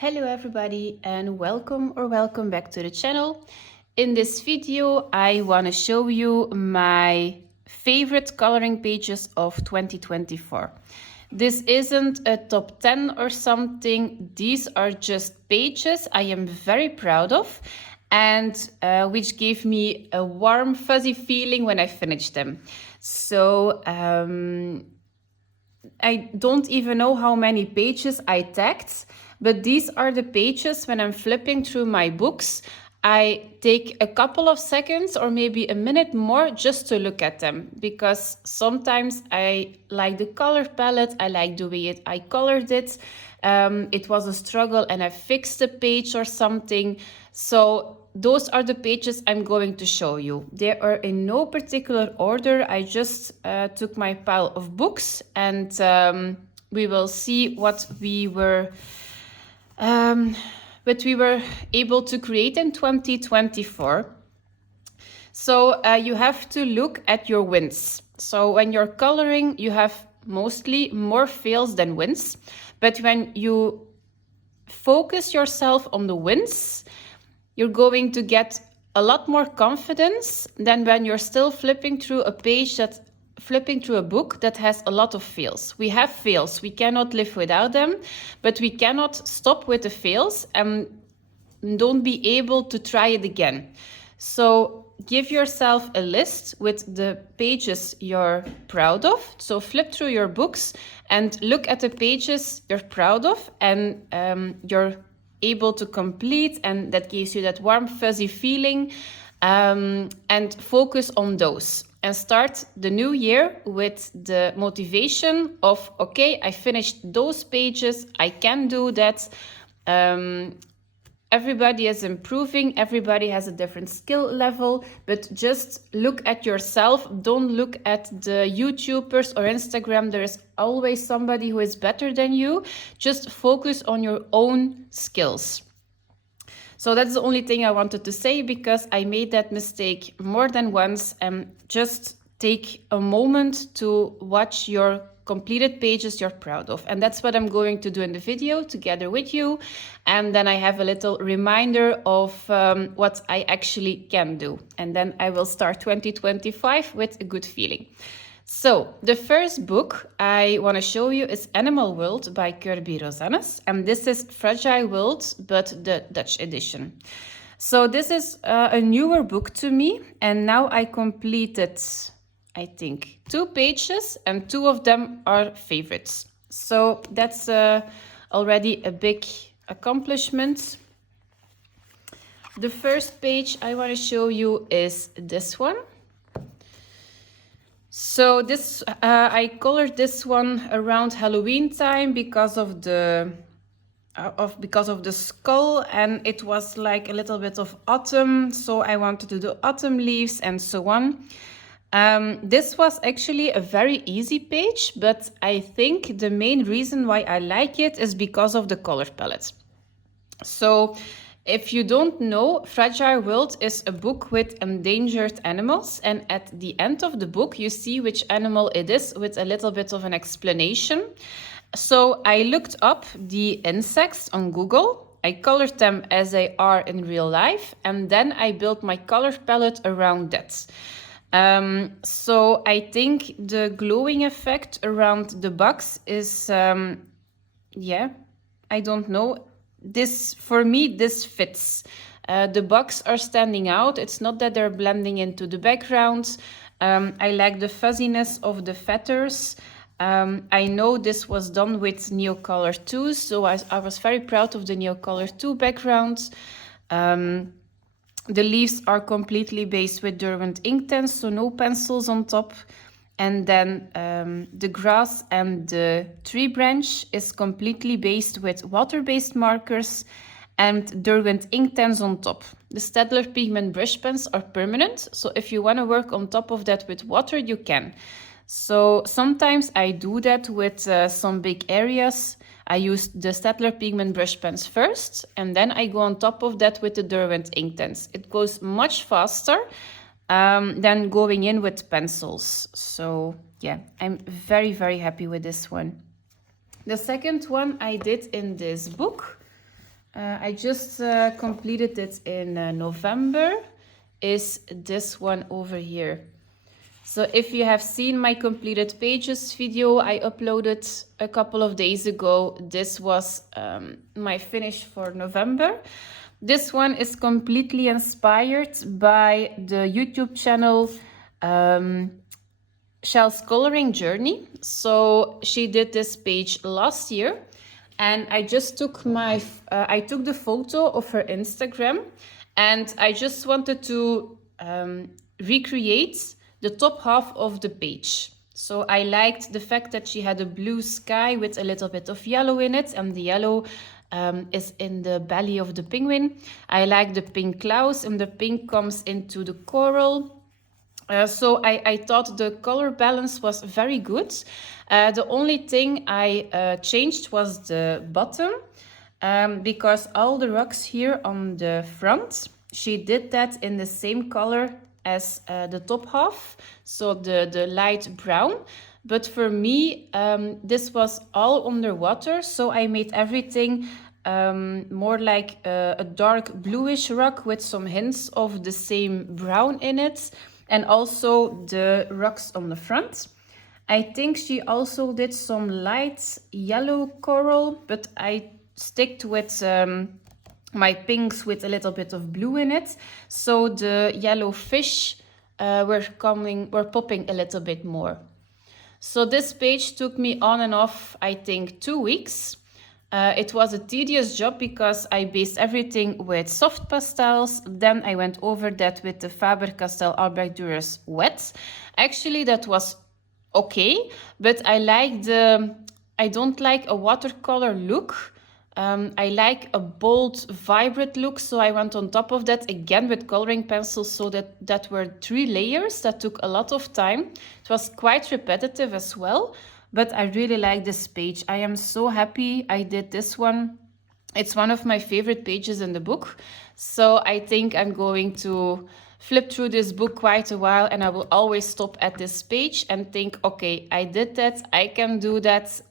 Hello everybody and welcome back to the channel. In this video I want to show you my favorite coloring pages of 2024. This isn't a top 10 or something, these are just pages I am very proud of and which gave me a warm fuzzy feeling when I finished them. So I don't even know how many pages I tagged, but these are the pages when I'm flipping through my books. I take a couple of seconds or maybe a minute more just to look at them because sometimes I like the color palette, I like the way I colored it. It was a struggle and I fixed the page or something. So those are the pages I'm going to show you. They are in no particular order. I just took my pile of books and we will see what we were able to create in 2024. So you have to look at your wins. So when you're coloring, you have mostly more fails than wins. But when you focus yourself on the wins, you're going to get a lot more confidence than when you're still flipping through a book that has a lot of fails. We have fails, we cannot live without them, but we cannot stop with the fails and don't be able to try it again. So give yourself a list with the pages you're proud of. So flip through your books and look at the pages you're proud of and you're able to complete, and that gives you that warm fuzzy feeling, and focus on those and start the new year with the motivation of, okay, I finished those pages, I can do that. Everybody is improving, everybody has a different skill level, but just look at yourself. Don't look at the YouTubers or Instagram. There is always somebody who is better than you. Just focus on your own skills. So that's the only thing I wanted to say because I made that mistake more than once. And just take a moment to watch your completed pages you're proud of. And that's what I'm going to do in the video together with you. And then I have a little reminder of what I actually can do. And then I will start 2025 with a good feeling. So the first book I want to show you is Animal World by Kirby Rosanes. And this is Fragile World, but the Dutch edition. So this is a newer book to me. And now I completed, I think, 2 pages and 2 of them are favorites. So that's already a big accomplishment. The first page I want to show you is this one. So this I colored this one around Halloween time because of the skull, and it was like a little bit of autumn, so I wanted to do autumn leaves and so on. This was actually a very easy page, but I think the main reason why I like it is because of the color palette. So if you don't know, Fragile World is a book with endangered animals, and at the end of the book you see which animal it is with a little bit of an explanation. So I looked up the insects on Google, I colored them as they are in real life, and then I built my color palette around that. So I think the glowing effect around the bugs is, I don't know. For me, this fits. The bugs are standing out. It's not that they're blending into the background. I like the fuzziness of the feathers. I know this was done with Neocolor 2, so I was very proud of the Neocolor 2 background. The leaves are completely based with Derwent Inktense, so no pencils on top. And then the grass and the tree branch is completely based with water-based markers and Derwent Inktense on top. The Staedtler pigment brush pens are permanent, so if you want to work on top of that with water, you can. So sometimes I do that with some big areas. I use the Staedtler pigment brush pens first, and then I go on top of that with the Derwent Inktense. It goes much faster than going in with pencils. So yeah, I'm very, very happy with this one. The second one I did in this book I just completed it in November, is this one over here. So if you have seen my completed pages video I uploaded a couple of days ago, this was my finish for November. This one is completely inspired by the YouTube channel Shell's Coloring Journey. So she did this page last year, and I just took I took the photo of her Instagram, and I just wanted to recreate the top half of the page. So I liked the fact that she had a blue sky with a little bit of yellow in it, and the yellow is in the belly of the penguin. I like the pink clouds, and the pink comes into the coral. So I thought the color balance was very good. The only thing I changed was the bottom, because all the rocks here on the front, she did that in the same color as the top half, so the light brown. But for me, this was all underwater, so I made everything more like a dark bluish rock with some hints of the same brown in it, and also the rocks on the front. I think she also did some light yellow coral, but I sticked with my pinks with a little bit of blue in it. So the yellow fish were popping a little bit more. So this page took me on and off, I think, 2 weeks. It was a tedious job because I based everything with soft pastels. Then I went over that with the Faber-Castell Albrecht Dürer wet. Actually, that was okay, but I don't like a watercolor look. I like a bold, vibrant look, so I went on top of that again with coloring pencils, so that were 3 layers. That took a lot of time. It was quite repetitive as well, but I really like this page. I am so happy I did this one. It's one of my favorite pages in the book, so I think I'm going to flip through this book quite a while, and I will always stop at this page and think, okay, I did that, I can do that.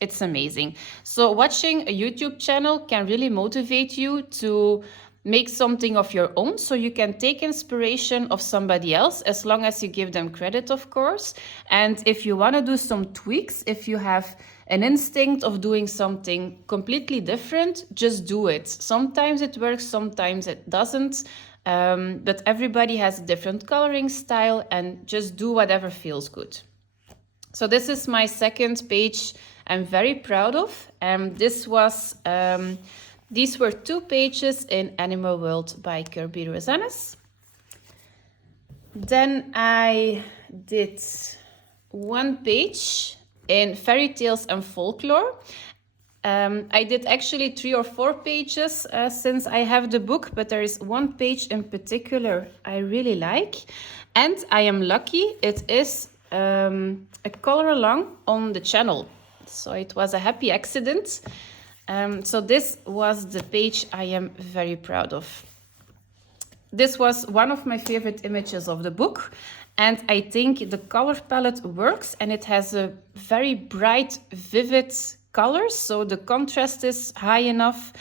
It's amazing. So watching a YouTube channel can really motivate you to make something of your own, so you can take inspiration of somebody else, as long as you give them credit, of course. And if you want to do some tweaks, if you have an instinct of doing something completely different, just do it. Sometimes it works, sometimes it doesn't. But everybody has a different coloring style, and just do whatever feels good. So this is my second page I'm very proud of. These were 2 pages in Animal World by Kirby Rosanes. Then I did 1 page in Fairy Tales and Folklore. I did actually 3 or 4 pages since I have the book, but there is 1 page in particular I really like. And I am lucky, it is a color along on the channel. So it was a happy accident. So this was the page I am very proud of. This was one of my favorite images of the book, and I think the color palette works, and it has a very bright, vivid colors, so the contrast is high enough.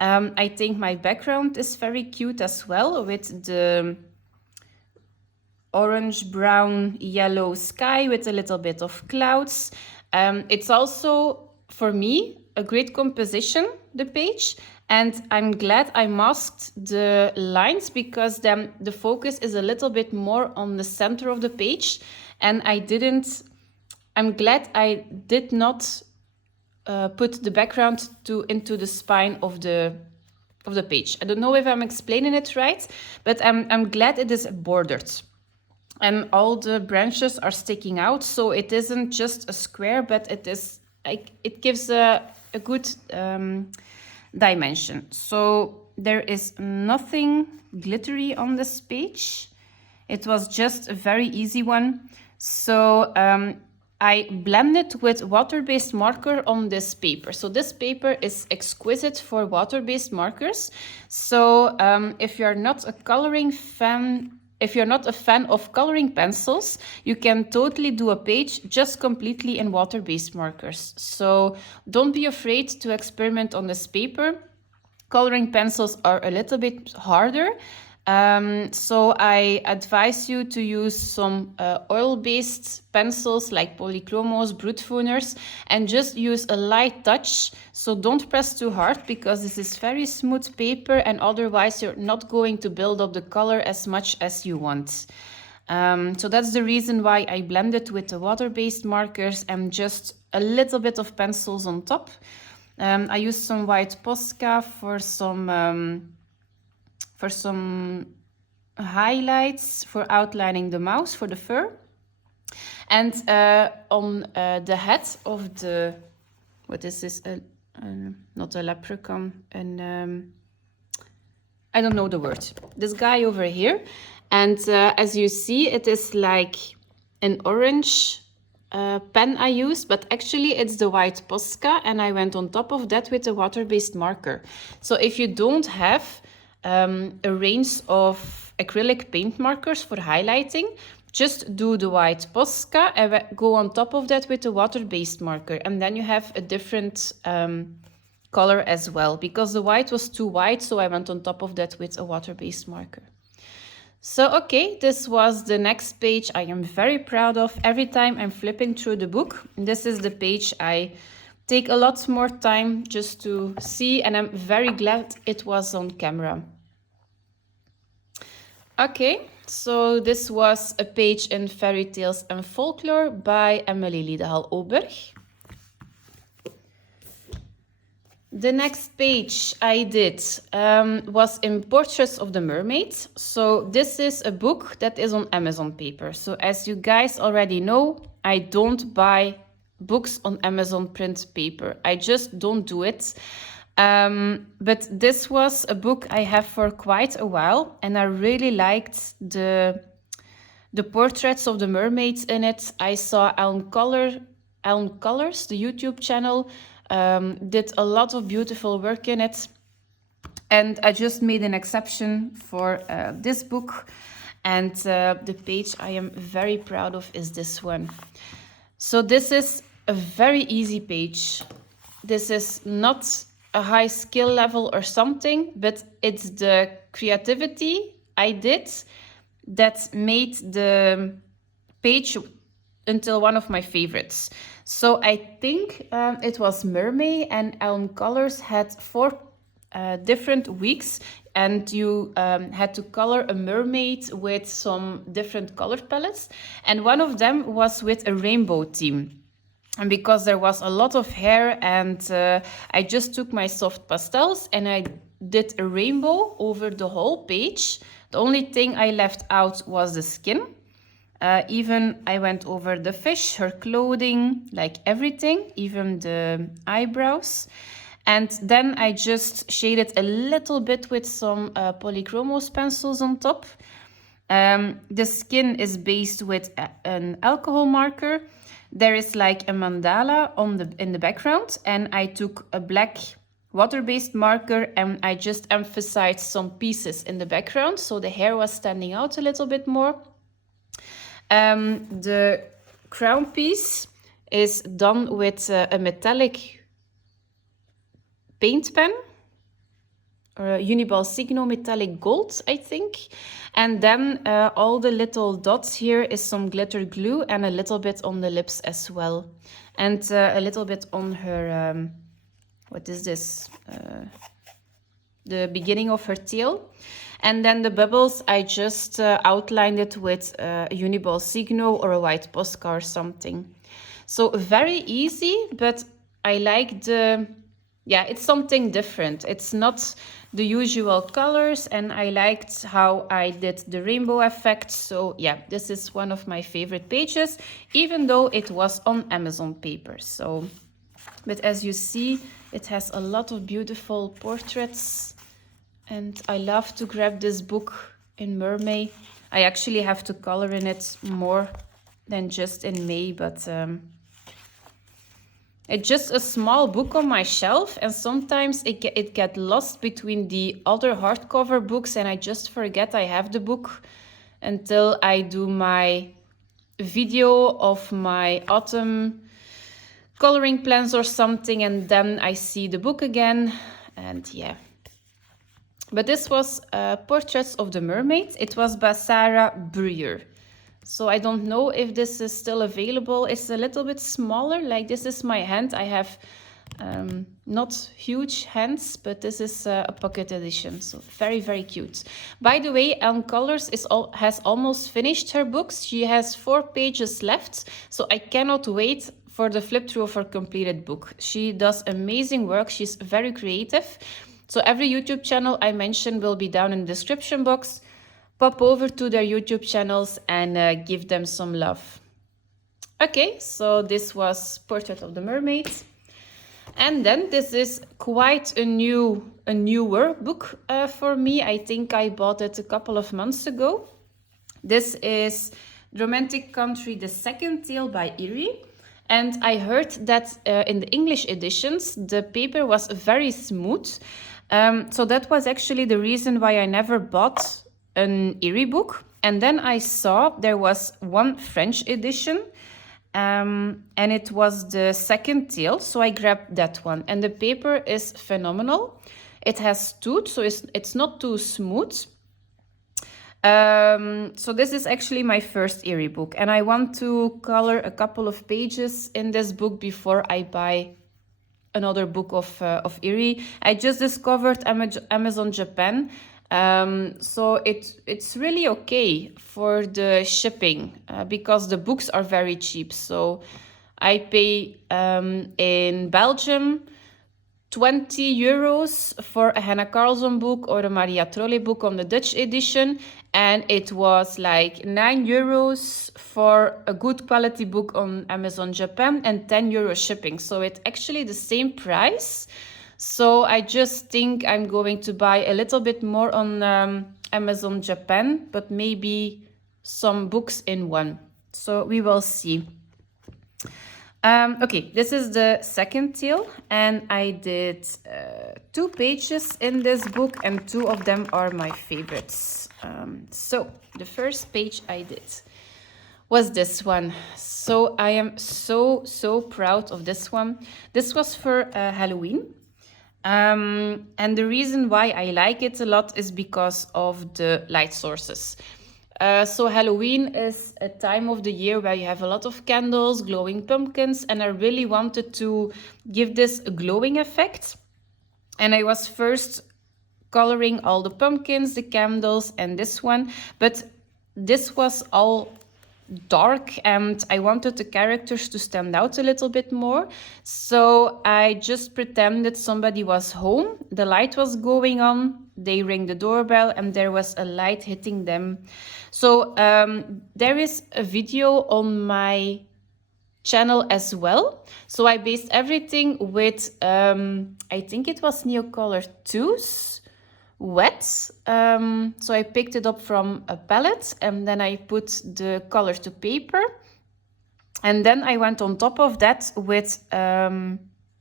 I think my background is very cute as well, with the orange, brown, yellow sky with a little bit of clouds. It's also, for me, a great composition, the page, and I'm glad I masked the lines, because then the focus is a little bit more on the center of the page, and I'm glad I did not put the background into the spine of the page. I don't know if I'm explaining it right, but I'm glad it is bordered. And all the branches are sticking out, so it isn't just a square, but it gives a good dimension. So there is nothing glittery on this page. It was just a very easy one. So I blended with water-based marker on this paper. So this paper is exquisite for water-based markers. So if you're not a fan of coloring pencils, you can totally do a page just completely in water-based markers. So don't be afraid to experiment on this paper. Coloring pencils are a little bit harder. So I advise you to use some oil-based pencils like Polychromos, Brutfuners, and just use a light touch. So don't press too hard because this is very smooth paper and otherwise you're not going to build up the color as much as you want. So that's the reason why I blended with the water-based markers and just a little bit of pencils on top. I used some white Posca for some highlights for outlining the mouse for the fur. And on the head of the, what is this? Not a leprechaun, I don't know the word. This guy over here. And as you see, it is like an orange pen I used, but actually it's the white Posca, and I went on top of that with a water-based marker. So if you don't have a range of acrylic paint markers for highlighting, just do the white Posca and go on top of that with a water-based marker, and then you have a different color as well, because the white was too white, so I went on top of that with a water-based marker. So, okay, this was the next page I am very proud of. Every time I'm flipping through the book, this is the page I take a lot more time just to see, and I'm very glad it was on camera. Okay, so this was a page in Fairy Tales and Folklore by Emily Liedehal-Oberg. The next page I did was in Portraits of the Mermaid. So this is a book that is on Amazon paper. So as you guys already know, I don't buy books on Amazon print paper. I just don't do it. But this was a book I have for quite a while, and I really liked the portraits of the mermaids in it. I saw Elm Colors, the YouTube channel, did a lot of beautiful work in it, and I just made an exception for this book. And the page I am very proud of is this one. So this is a very easy page. This is not a high skill level or something, but it's the creativity I did that made the page until one of my favorites. So I think it was Mermaid and Elm Colors had 4 different weeks, and you had to color a mermaid with some different color palettes, and one of them was with a rainbow theme. And because there was a lot of hair, and I just took my soft pastels and I did a rainbow over the whole page. The only thing I left out was the skin. Even I went over the fish, her clothing, like everything, even the eyebrows. And then I just shaded a little bit with some Polychromos pencils on top. The skin is based with an alcohol marker. There is like a mandala in the background, and I took a black water-based marker and I just emphasized some pieces in the background, so the hair was standing out a little bit more. The crown piece is done with a metallic paint pen, or a Uniball Signo metallic gold, I think. And then all the little dots here is some glitter glue, and a little bit on the lips as well. And a little bit on her, what is this? The beginning of her tail. And then the bubbles, I just outlined it with a Uniball Signo or a white Posca or something. So very easy, but I like it's something different. It's not the usual colors, and I liked how I did the rainbow effect. So yeah, this is one of my favorite pages, even though it was on Amazon paper. So, but as you see, it has a lot of beautiful portraits, and I love to grab this book in Mermaid. I actually have to color in it more than just in May, but it's just a small book on my shelf, and sometimes it gets lost between the other hardcover books, and I just forget I have the book until I do my video of my autumn coloring plans or something, and then I see the book again, and yeah. But this was Portraits of the Mermaids. It was by Sarah Breuer. So I don't know if this is still available. It's a little bit smaller. Like this is my hand. I have not huge hands, but this is a pocket edition. So very, very cute. By the way, Elm Colors has almost finished her books. She has 4 pages left. So I cannot wait for the flip through of her completed book. She does amazing work. She's very creative. So every YouTube channel I mentioned will be down in the description box. Pop over to their YouTube channels and give them some love. Okay, so this was Portrait of the Mermaids. And then this is quite a newer book for me. I think I bought it a couple of months ago. This is Romantic Country, The Second Tale by Eerie. And I heard that in the English editions, the paper was very smooth. So that was actually the reason why I never bought an Eerie book. And then I saw there was one French edition, and it was The Second Tale. So I grabbed that one. And the paper is phenomenal. It has tooth, so it's not too smooth. So this is actually my first Eerie book. And I want to color a couple of pages in this book before I buy another book of Eerie. I just discovered Amazon Japan, so it's really okay for the shipping because the books are very cheap. So I pay in Belgium 20 euros for a Hannah Carlson book or a Maria Trolle book on the Dutch edition, and it was like 9 euros for a good quality book on Amazon Japan and 10 euro shipping. So it's actually the same price. So I just think I'm going to buy a little bit more on Amazon Japan, but maybe some books in one. So we will see. Okay, this is the second tale, and I did 2 pages in this book, and 2 of them are my favorites. So the first page I did was this one. So I am so proud of this one. This was for Halloween. And the reason why I like it a lot is because of the light sources. So Halloween is a time of the year where you have a lot of candles, glowing pumpkins, and I really wanted to give this a glowing effect. And I was first coloring all the pumpkins, the candles, and this one, but this was all dark and I wanted the characters to stand out a little bit more. So I just pretended somebody was home, the light was going on, they ring the doorbell and there was a light hitting them. So there is a video on my channel as well. So I based everything with, I think it was Neocolor 2's wet. So I picked it up from a palette and then I put the color to paper. And then I went on top of that with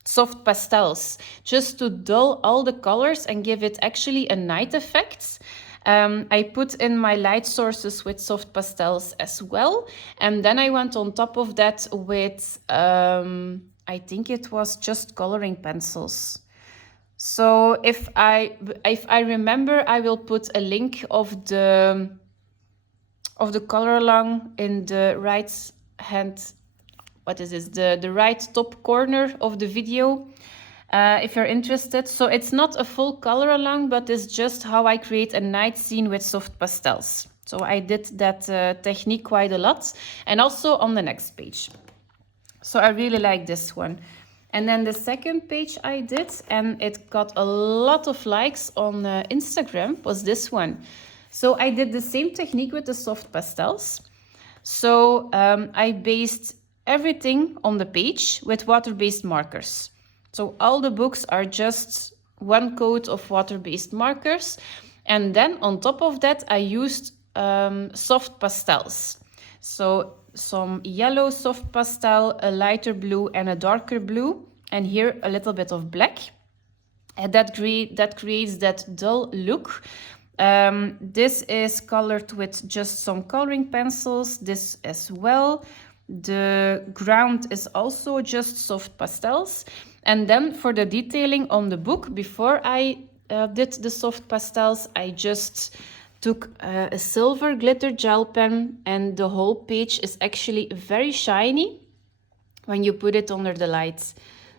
soft pastels, just to dull all the colors and give it actually a night effect. I put in my light sources with soft pastels as well. And then I went on top of that with, I think it was just coloring pencils. So if I remember, I will put a link of the color along in the right hand. What is this? The right top corner of the video, if you're interested. So it's not a full color along, but it's just how I create a night scene with soft pastels. So I did that technique quite a lot, and also on the next page. So I really like this one. And then the second page I did, and it got a lot of likes on Instagram, was this one. So I did the same technique with the soft pastels. So I based everything on the page with water-based markers. So all the books are just one coat of water-based markers. And then on top of that, I used soft pastels. So some yellow soft pastel, a lighter blue and a darker blue, and here a little bit of black. And that creates that dull look. This is colored with just some coloring pencils, this as well. The ground is also just soft pastels. And then for the detailing on the book, before I did the soft pastels, I just took a silver glitter gel pen, and the whole page is actually very shiny when you put it under the lights.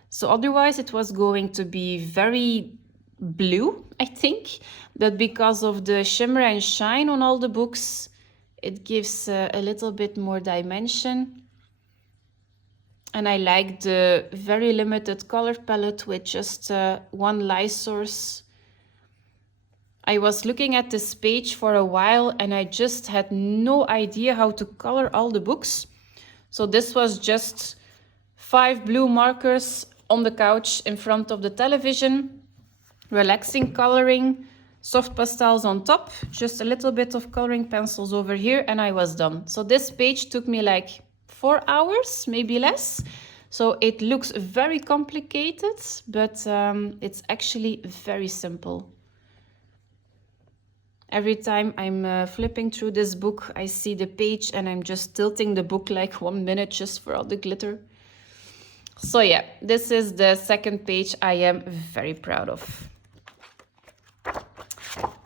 So otherwise it was going to be very blue, I think, but because of the shimmer and shine on all the books, it gives a little bit more dimension. And I like the very limited color palette with just one light source. I was looking at this page for a while and I just had no idea how to color all the books. So this was just 5 blue markers on the couch in front of the television, relaxing coloring, soft pastels on top, just a little bit of coloring pencils over here, and I was done. So this page took me like 4 hours, maybe less. So it looks very complicated, but it's actually very simple. Every time I'm flipping through this book, I see the page and I'm just tilting the book like 1 minute just for all the glitter. So yeah, this is the second page I am very proud of.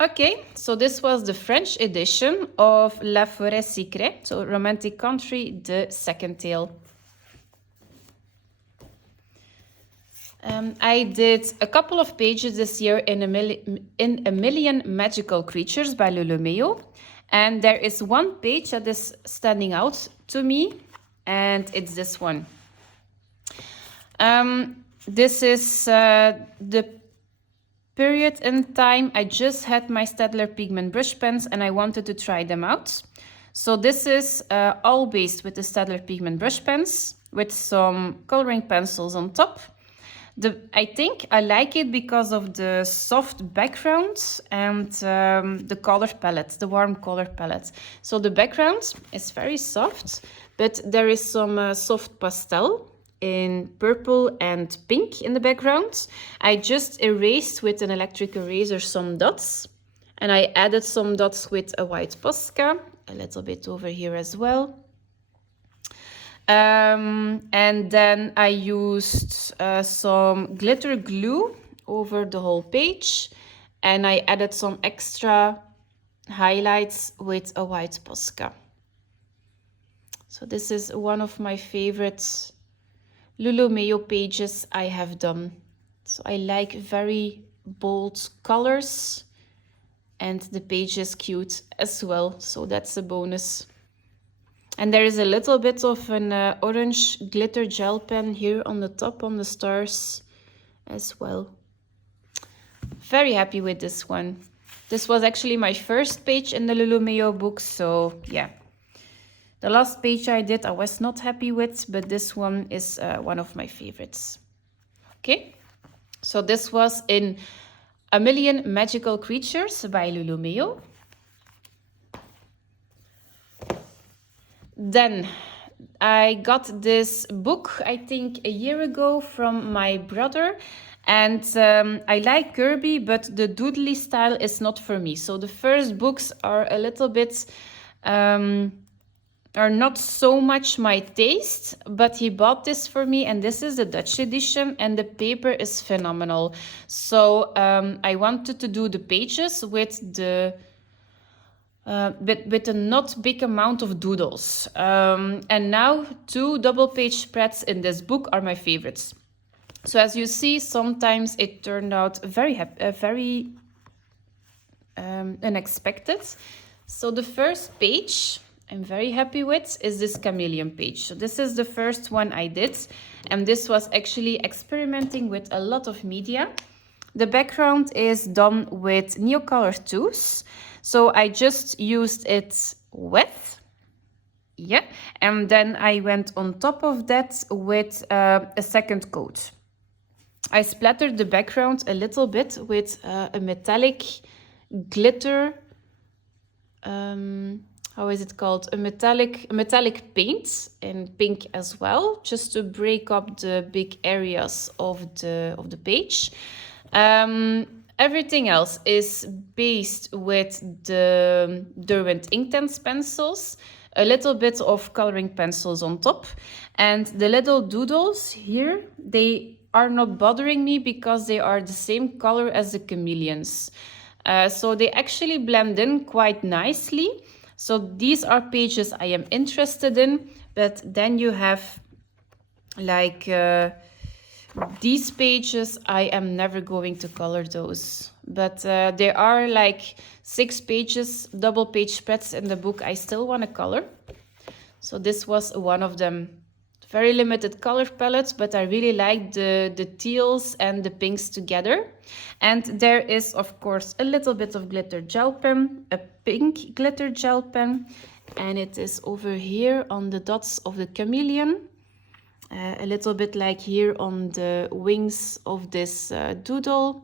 Okay, so this was the French edition of La Forêt Secrète, so Romantic Country, the second tale. I did a couple of pages this year in A Million Magical Creatures by Lulumeo, and there is one page that is standing out to me, and it's this one. This is the period in time I just had my Staedtler pigment brush pens and I wanted to try them out. So this is all based with the Staedtler pigment brush pens with some coloring pencils on top. I think I like it because of the soft background and the color palette, the warm color palette. So the background is very soft, but there is some soft pastel in purple and pink in the background. I just erased with an electric eraser some dots, and I added some dots with a white Posca, a little bit over here as well. And then I used some glitter glue over the whole page, and I added some extra highlights with a white Posca. So this is one of my favorite Lulumeo pages I have done. So I like very bold colors, and the page is cute as well, so that's a bonus. And there is a little bit of an orange glitter gel pen here on the top on the stars as well. Very happy with this one. This was actually my first page in the Lulumeo book, so yeah. The last page I did I was not happy with, but this one is one of my favorites. Okay, so this was in A Million Magical Creatures by Lulumeo. Then I got this book, I think a year ago, from my brother. And I like Kirby, but the doodly style is not for me. So the first books are a little bit... are not so much my taste, but he bought this for me, and this is the Dutch edition, and the paper is phenomenal. So I wanted to do the pages with the with a not big amount of doodles. And now 2 double page spreads in this book are my favorites. So as you see, sometimes it turned out very unexpected. So the first page I'm very happy with is this chameleon page. So this is the first one I did, and this was actually experimenting with a lot of media. The background is done with Neocolor 2s, so I just used it wet, yeah, and then I went on top of that with a second coat. I splattered the background a little bit with a metallic glitter, how is it called? A metallic paint in pink as well, just to break up the big areas of the page. Everything else is based with the Derwent Inktense pencils, a little bit of coloring pencils on top, and the little doodles here, they are not bothering me because they are the same color as the chameleons. So they actually blend in quite nicely. So these are pages I am interested in, but then you have like these pages, I am never going to color those. But there are like 6 pages, double page spreads in the book I still want to color. So this was one of them. Very limited color palettes, but I really like the teals and the pinks together. And there is, of course, a little bit of glitter gel pen, a pink glitter gel pen, and it is over here on the dots of the chameleon. A little bit like here on the wings of this doodle.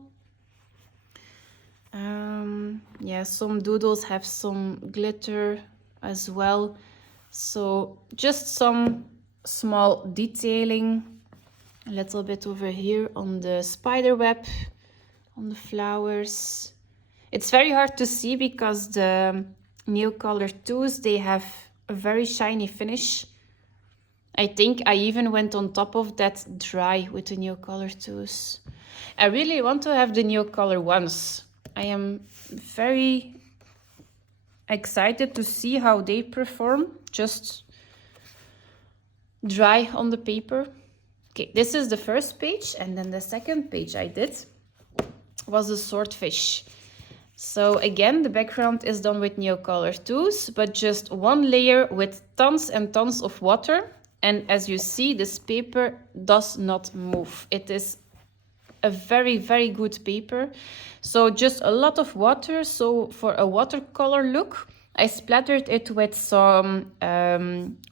Yeah, some doodles have some glitter as well. So just some small detailing. A little bit over here on the spider web, on the flowers. It's very hard to see because the Neocolor IIs, they have a very shiny finish. I think I even went on top of that dry with the Neocolor IIs. I really want to have the Neocolor ones. I am very excited to see how they perform, just dry on the paper. Okay, this is the first page, and then the second page I did was a swordfish. So again, the background is done with Neocolor IIs, but just one layer with tons and tons of water. And as you see, this paper does not move. It is a very, very good paper. So just a lot of water. So for a watercolor look, I splattered it with some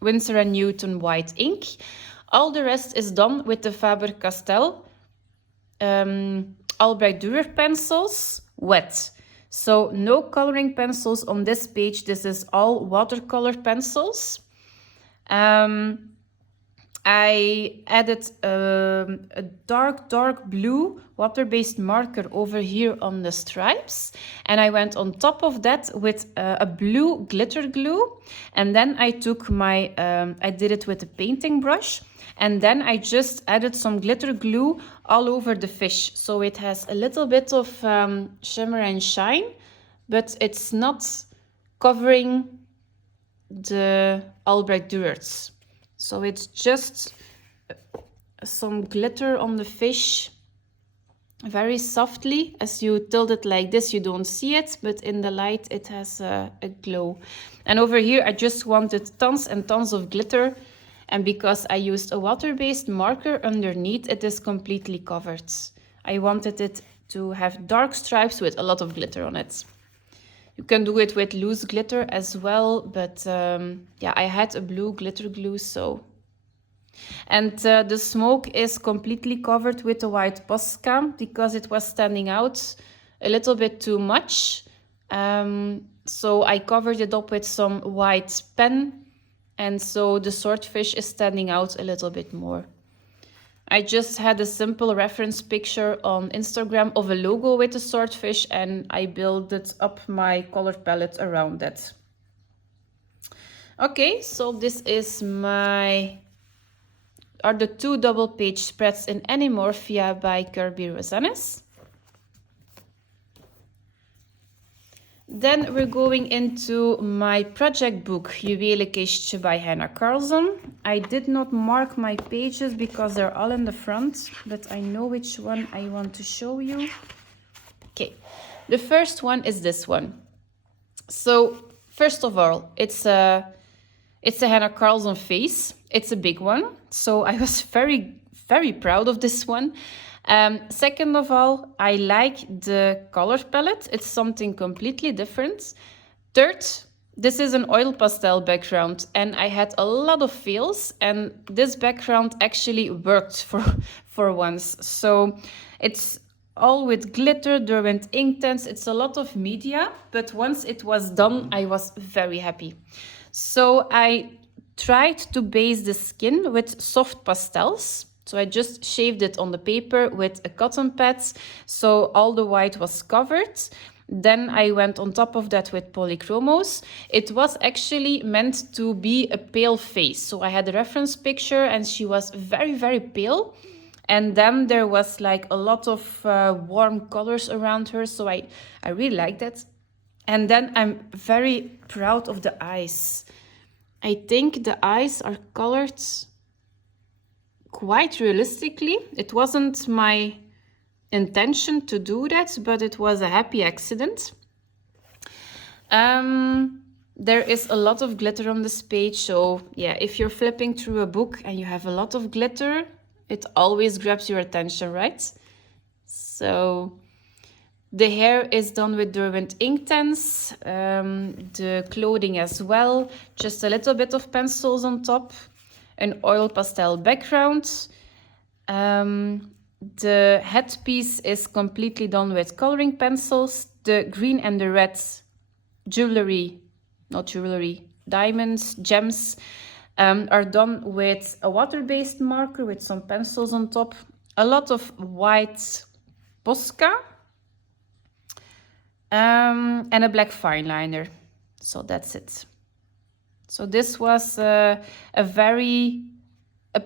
Winsor & Newton white ink. All the rest is done with the Faber-Castell Albrecht Dürer pencils, wet. So no coloring pencils on this page. This is all watercolor pencils. I added a dark blue water-based marker over here on the stripes, and I went on top of that with a blue glitter glue, and then I took my I did it with a painting brush, and then I just added some glitter glue all over the fish, so it has a little bit of shimmer and shine, but it's not covering the Albrecht Dürers. So it's just some glitter on the fish, very softly. As you tilt it like this, you don't see it, but in the light it has a glow. And over here, I just wanted tons and tons of glitter. And because I used a water-based marker underneath, it is completely covered. I wanted it to have dark stripes with a lot of glitter on it. You can do it with loose glitter as well, but yeah, I had a blue glitter glue, so. And the smoke is completely covered with a white Posca because it was standing out a little bit too much. So I covered it up with some white pen, and so the swordfish is standing out a little bit more. I just had a simple reference picture on Instagram of a logo with a swordfish, and I built up my color palette around that. Okay, so this is are the 2 double page spreads in Animorphia by Kirby Rosanes. Then we're going into my project book, Juwelenkistje by Hannah Carlson. I did not mark my pages because they're all in the front, but I know which one I want to show you. Okay, the first one is this one. So first of all, it's a Hannah Carlson face. It's a big one, so I was very, very proud of this one. Second of all, I like the color palette. It's something completely different. Third, this is an oil pastel background, and I had a lot of fails, and this background actually worked for once. So it's all with glitter, Derwent Inktense. It's a lot of media, but once it was done, I was very happy. So I tried to base the skin with soft pastels. So I just shaved it on the paper with a cotton pad, so all the white was covered. Then I went on top of that with polychromos. It was actually meant to be a pale face. So I had a reference picture and she was very, very pale. And then there was like a lot of warm colors around her, so I really like that. And then I'm very proud of the eyes. I think the eyes are colored quite realistically. It wasn't my intention to do that, but it was a happy accident. There is a lot of glitter on this page, so yeah, if you're flipping through a book and you have a lot of glitter, it always grabs your attention, right? So the hair is done with Derwent Inktense, the clothing as well, just a little bit of pencils on top, an oil pastel background. The headpiece is completely done with coloring pencils. The green and the red diamonds, gems, are done with a water-based marker with some pencils on top. A lot of white Posca, and a black fine liner. So that's it. So this was a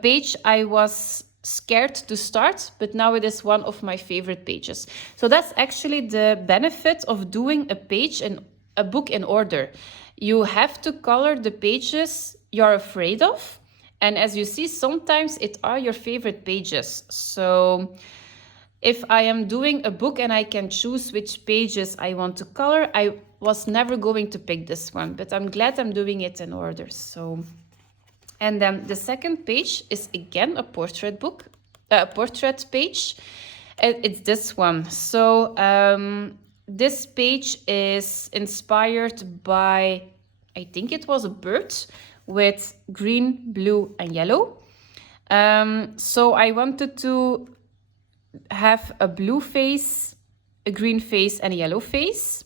page I was scared to start, but now it is one of my favorite pages. So that's actually the benefit of doing a book in order. You have to color the pages you're afraid of, and as you see, sometimes it are your favorite pages. So if I am doing a book and I can choose which pages I want to color, I was never going to pick this one, but I'm glad I'm doing it in order. So, and then the second page is again a portrait page. It's this one. So this page is inspired by, I think it was a bird with green, blue, and yellow. So I wanted to have a blue face, a green face, and a yellow face.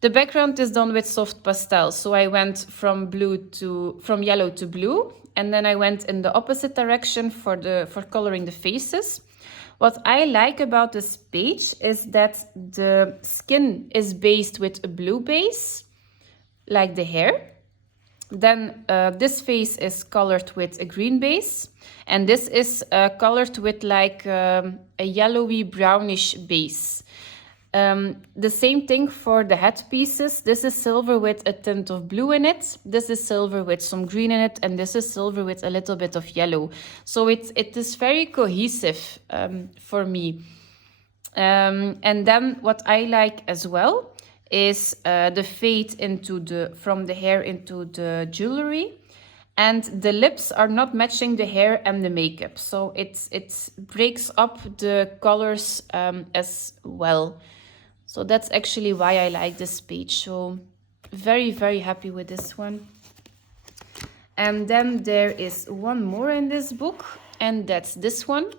The background is done with soft pastel, so I went from yellow to blue, and then I went in the opposite direction for coloring the faces. What I like about this page is that the skin is based with a blue base, like the hair. Then this face is colored with a green base, and this is colored with like a yellowy brownish base. The same thing for the headpieces. This is silver with a tint of blue in it. This is silver with some green in it, and this is silver with a little bit of yellow. So it is very cohesive for me. And then what I like as well is the fade from the hair into the jewelry, and the lips are not matching the hair and the makeup, so it breaks up the colors as well. So that's actually why I like this page. So very, very happy with this one. And then there is one more in this book, and that's this one.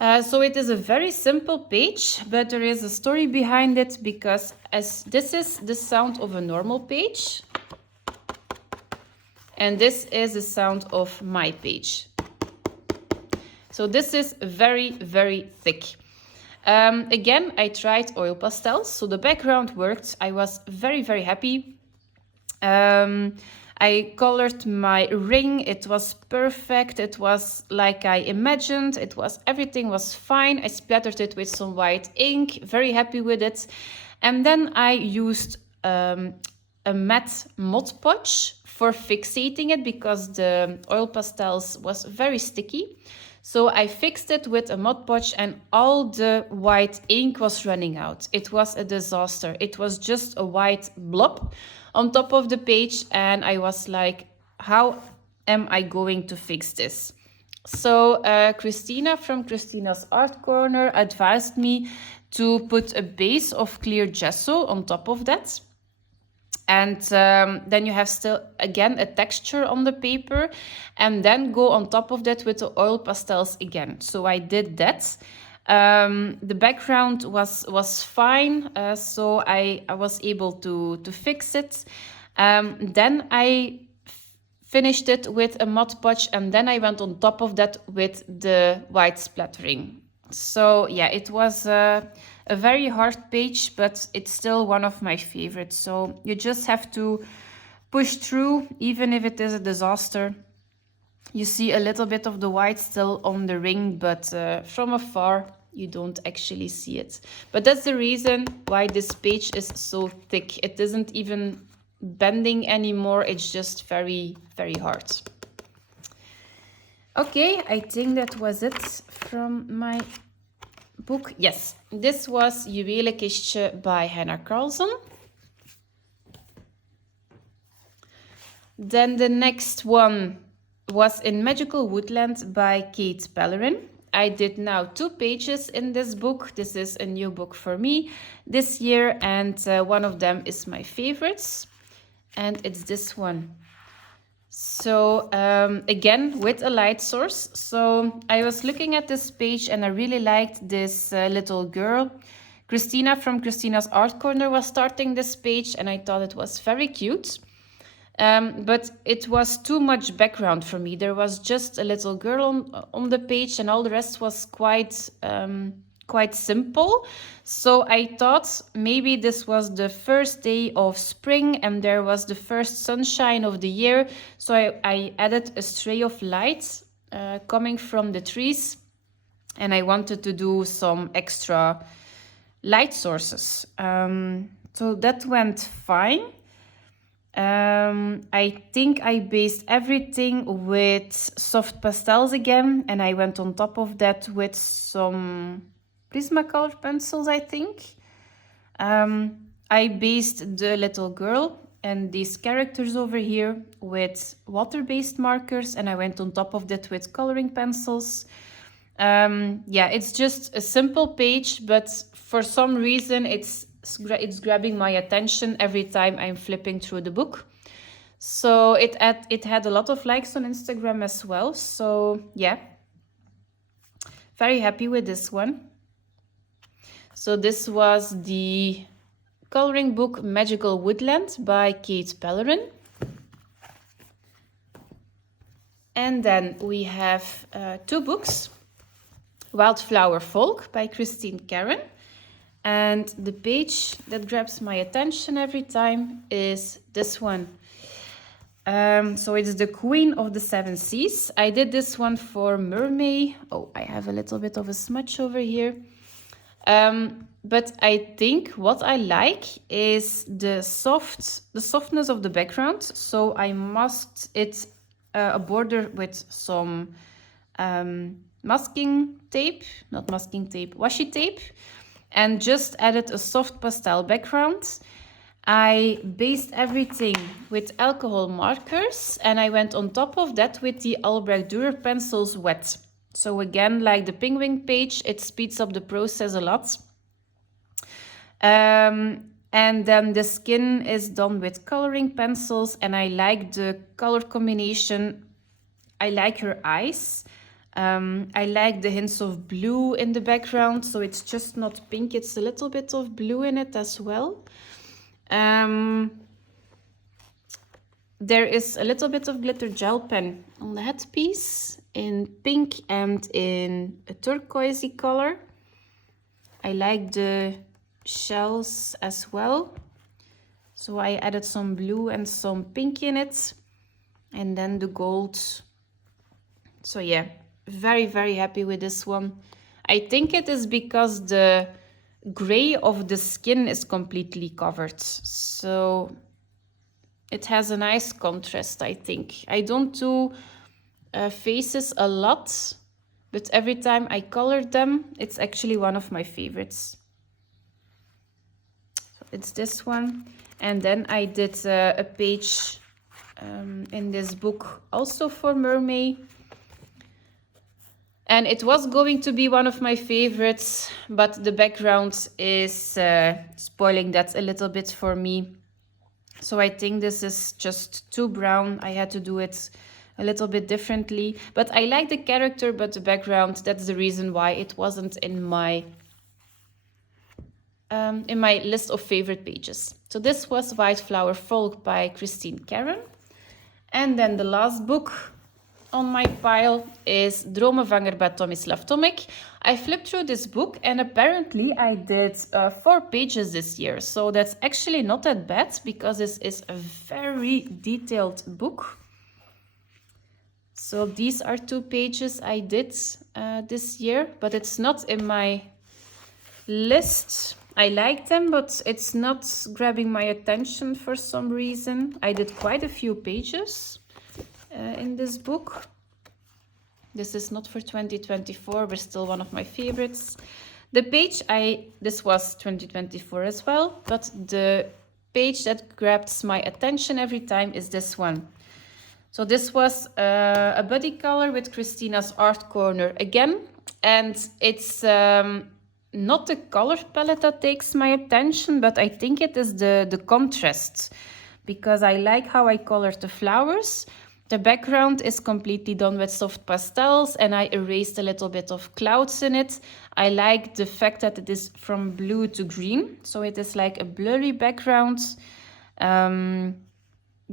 So it is a very simple page, but there is a story behind it, because as this is the sound of a normal page, and this is the sound of my page. So this is very, very thick. Again, I tried oil pastels, so the background worked. I was very, very happy. I colored my ring. It was perfect. It was like I imagined. Everything was fine. I splattered it with some white ink. Very happy with it. And then I used a matte Mod Podge for fixating it, because the oil pastels was very sticky. So I fixed it with a Mod Podge, and all the white ink was running out. It was a disaster. It was just a white blob on top of the page, and I was like, how am I going to fix this? So Christina from Christina's Art Corner advised me to put a base of clear gesso on top of that. And then you have still, again, a texture on the paper, and then go on top of that with the oil pastels again. So I did that. The background was fine, so I was able to fix it. Then I finished it with a Mod Podge, and then I went on top of that with the white splattering. So yeah, it was a very hard page, but it's still one of my favorites. So you just have to push through, even if it is a disaster. You see a little bit of the white still on the ring, but from afar you don't actually see it. But that's the reason why this page is so thick. It isn't even bending anymore, it's just very, very hard. Okay, I think that was it from my book. Yes, this was Juwelenkistje by Hannah Carlson. Then the next one was In Magical Woodland by Kate Pellerin. I did now 2 pages in this book. This is a new book for me this year, and one of them is my favorites, and it's this one. So again, with a light source. So I was looking at this page and I really liked this little girl. Christina from Christina's Art Corner was starting this page and I thought it was very cute. But it was too much background for me. There was just a little girl on the page and all the rest was quite simple. So I thought maybe this was the first day of spring and there was the first sunshine of the year. So I added a stray of light coming from the trees, and I wanted to do some extra light sources. So that went fine. I think I based everything with soft pastels again, and I went on top of that with some Prismacolor pencils, I think. I based the little girl and these characters over here with water-based markers, and I went on top of that with coloring pencils. Yeah, it's just a simple page, but for some reason it's grabbing my attention every time I'm flipping through the book. So it had a lot of likes on Instagram as well. So yeah, very happy with this one. So this was the coloring book Magical Woodland by Kate Pellerin. And then we have 2 books. Wildflower Folk by Christine Caron. And the page that grabs my attention every time is this one. So it's the Queen of the Seven Seas. I did this one for Mermaid. Oh, I have a little bit of a smudge over here. But I think what I like is the softness of the background. So I masked it a border with some washi tape, and just added a soft pastel background. I based everything with alcohol markers, and I went on top of that with the Albrecht Dürer pencils wet. So again, like the penguin page, it speeds up the process a lot. And then the skin is done with coloring pencils, and I like the color combination. I like her eyes. I like the hints of blue in the background, so it's just not pink, it's a little bit of blue in it as well. There is a little bit of glitter gel pen on the headpiece in pink and in a turquoisey color. I like the shells as well, so I added some blue and some pink in it, and then the gold. So yeah, very, very happy with this one. I think it is because the gray of the skin is completely covered, so it has a nice contrast, I think. I don't do faces a lot, but every time I color them, it's actually one of my favorites. So it's this one. And then I did a page in this book also for Mermaid. And it was going to be one of my favorites, but the background is spoiling that a little bit for me. So I think this is just too brown. I had to do it a little bit differently. But I like the character, but the background, that's the reason why it wasn't in my list of favorite pages. So this was Wildflower Folk by Christine Caron. And then the last book on my pile is Dromenvanger by Tomislav Tomic. I flipped through this book and apparently I did 4 pages this year. So that's actually not that bad because this is a very detailed book. So these are 2 pages I did this year, but it's not in my list. I like them, but it's not grabbing my attention for some reason. I did quite a few pages in this book. This is not for 2024, but still one of my favorites. The page this was 2024 as well, but the page that grabs my attention every time is this one. So this was a buddy color with Christina's Art Corner again, and it's not the color palette that takes my attention, but I think it is the contrast, because I like how I colored the flowers. The background is completely done with soft pastels, and I erased a little bit of clouds in it. I like the fact that it is from blue to green, so it is like a blurry background.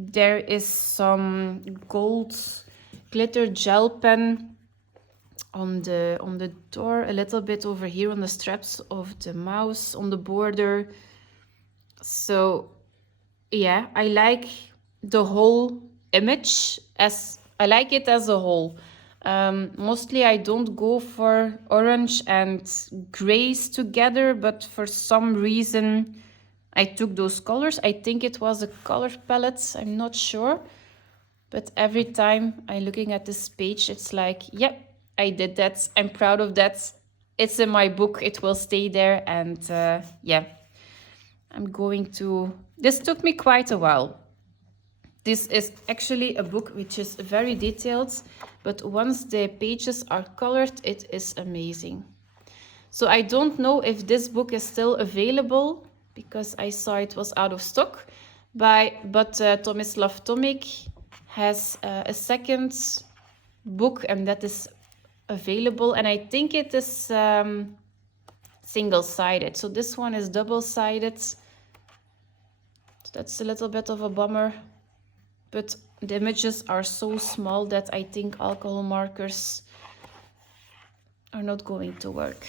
There is some gold glitter gel pen on the door, a little bit over here on the straps of the mouse, on the border. So yeah, I like the whole image, as I like it as a whole. Mostly I don't go for orange and grays together, but for some reason I took those colors. I think it was a color palette, I'm not sure. But every time I'm looking at this page, it's like, yep, I did that. I'm proud of that. It's in my book. It will stay there. And yeah, I'm going to... This took me quite a while. This is actually a book which is very detailed, but once the pages are colored, it is amazing. So I don't know if this book is still available, because I saw it was out of stock, but Tomislav Tomic has a second book, and that is available, and I think it is single-sided. So this one is double-sided. So that's a little bit of a bummer, but the images are so small that I think alcohol markers are not going to work.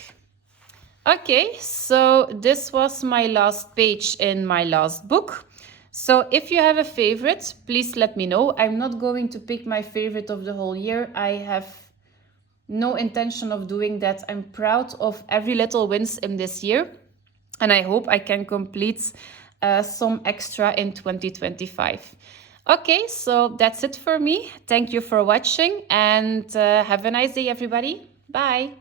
Okay, so this was my last page in my last book. So if you have a favorite, please let me know. I'm not going to pick my favorite of the whole year. I have no intention of doing that. I'm proud of every little wins in this year, and I hope I can complete some extra in 2025. Okay, so that's it for me. Thank you for watching, and have a nice day, everybody. Bye.